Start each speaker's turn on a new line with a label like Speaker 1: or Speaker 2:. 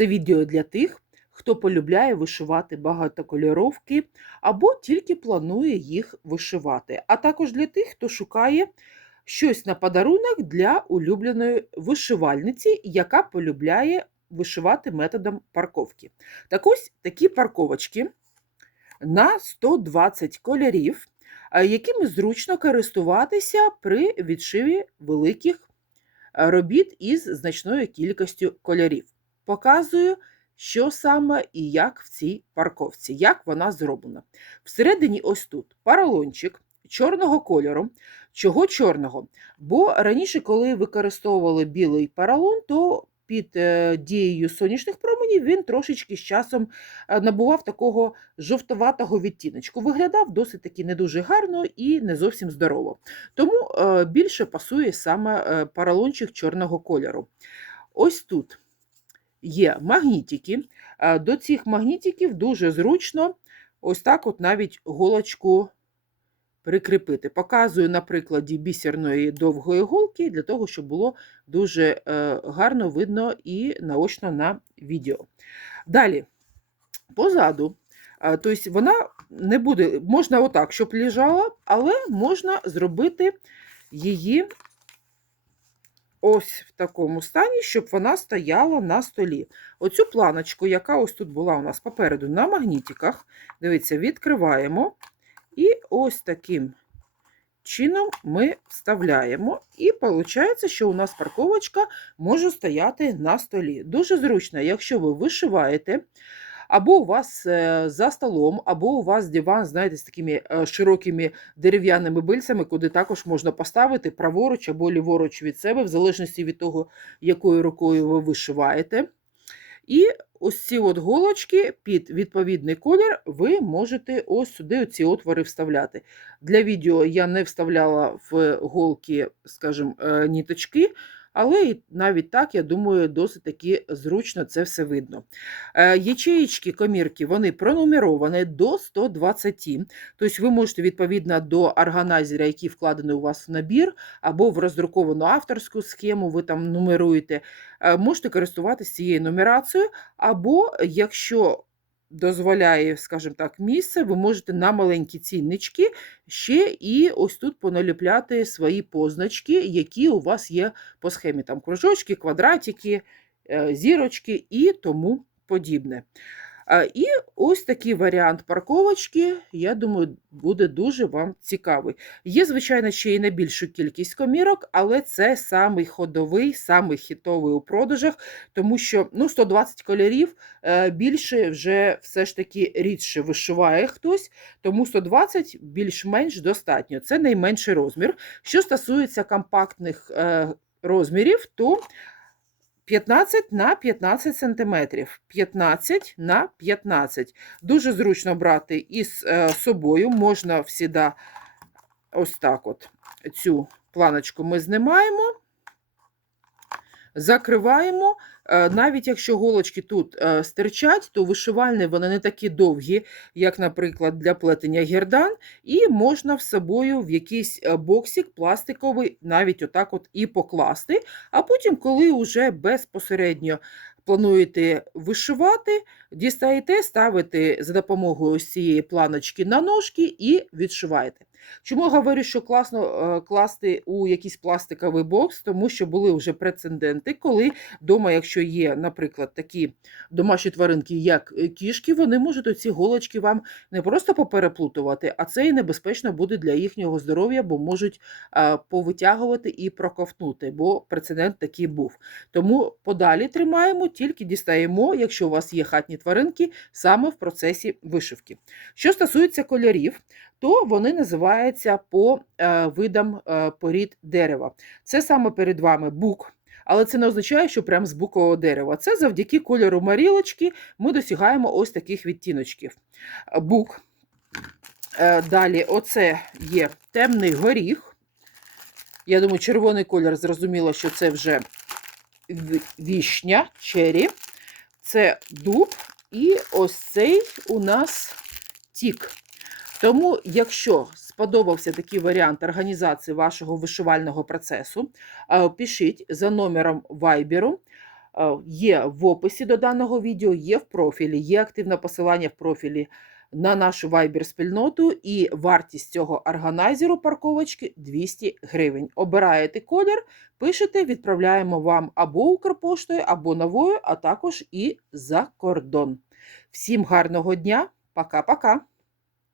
Speaker 1: Це відео для тих, хто полюбляє вишивати багатокольоровки або тільки планує їх вишивати, а також для тих, хто шукає щось на подарунок для улюбленої вишивальниці, яка полюбляє вишивати методом парковки. Так ось такі парковочки на 120 кольорів, якими зручно користуватися при відшиві великих е, робіт із значною кількістю кольорів. Показую, що саме і як в цій парковці, як вона зроблена. Всередині ось тут поролончик чорного кольору. Чого чорного? Бо раніше, коли використовували білий поролон, то під е, дією сонячних променів він трошечки з часом е, набував такого жовтоватого відтіночку. Виглядав досить таки не дуже гарно і не зовсім здорово. Тому е, більше пасує саме поролончик чорного кольору. Ось тут є магнітики. До цих магнітиків дуже зручно ось так от навіть голочку прикріпити. Показую на прикладі бісерної довгої голки, для того, щоб було дуже е, гарно видно і наочно на відео. Далі, позаду, тобто вона не буде, можна отак, щоб лежала, але можна зробити її ось в такому стані, щоб вона стояла на столі. Оцю планочку, яка ось тут була у нас попереду на магнітиках, дивіться, відкриваємо. І ось таким чином ми вставляємо. І виходить, що у нас парковочка може стояти на столі. Дуже зручно, якщо ви вишиваєте, або у вас е, за столом, або у вас диван, знаєте, з такими е, широкими дерев'яними бильцями, куди також можна поставити праворуч або ліворуч від себе, в залежності від того, якою рукою ви вишиваєте. І ось ці от голочки під відповідний колір ви можете ось сюди ці отвори вставляти. Для відео я не вставляла в голки, скажімо, е, ніточки, але навіть так, я думаю, досить таки зручно це все видно. Е, Ячеїчки, комірки, вони пронумеровані до 120. Тобто ви можете відповідно до органайзера, який вкладений у вас в набір, або в роздруковану авторську схему, ви там нумеруєте, е, можете користуватися цією нумерацією, або якщо дозволяє, скажімо так, місце, ви можете на маленькі ціннички ще і ось тут поналіпляти свої позначки, які у вас є по схемі. Там кружочки, квадратики, е, зірочки і тому подібне. І ось такий варіант парковочки, я думаю, буде дуже вам цікавий. Є, звичайно, ще й на більшу кількість комірок, але це самий ходовий, самий хітовий у продажах, тому що ну, 120 кольорів е, більше вже все ж таки рідше вишиває хтось, тому 120 більш-менш достатньо. Це найменший розмір. Що стосується компактних е, розмірів, то 15 на 15 сантиметрів. 15 на 15. Дуже зручно брати із е, собою. Можна всіда ось так от цю планочку ми знімаємо, закриваємо. Е, Навіть якщо голочки тут е, стирчать, то вишивальні вони не такі довгі, як, наприклад, для плетення гердан, і можна в собою в якийсь е, боксик пластиковий навіть отак от і покласти. А потім, коли вже безпосередньо плануєте вишивати, дістаєте, ставите за допомогою цієї планочки на ножки і відшиваєте. Чому я говорю, що класно е, класти у якийсь пластиковий бокс, тому що були вже прецеденти, коли вдома, якщо є, наприклад, такі домашні тваринки, як е, кішки, вони можуть оці голочки вам не просто попереплутувати, а це і небезпечно буде для їхнього здоров'я, бо можуть повитягувати і проковтнути, бо прецедент такий був. Тому подалі тримаємо, тільки дістаємо, якщо у вас є хатні тваринки, саме в процесі вишивки. Що стосується кольорів, то вони називаються по е, видам е, порід дерева. Це саме перед вами бук. Але це не означає, що прямо з букового дерева. Це завдяки кольору марілочки ми досягаємо ось таких відтіночків. Бук. Е, Далі, оце є темний горіх. Я думаю, червоний колір зрозуміло, що це вже вішня, чері. Це дуб. І ось цей у нас тік. Тому, якщо сподобався такий варіант організації вашого вишивального процесу, е, пишіть за номером Viber. е, є в описі до даного відео, є в профілі, є активне посилання в профілі на нашу Viber спільноту і вартість цього органайзеру парковочки 200 гривень. Обираєте колір, пишете, відправляємо вам або Укрпоштою, або новою, а також і за кордон. Всім гарного дня! Пока-пока!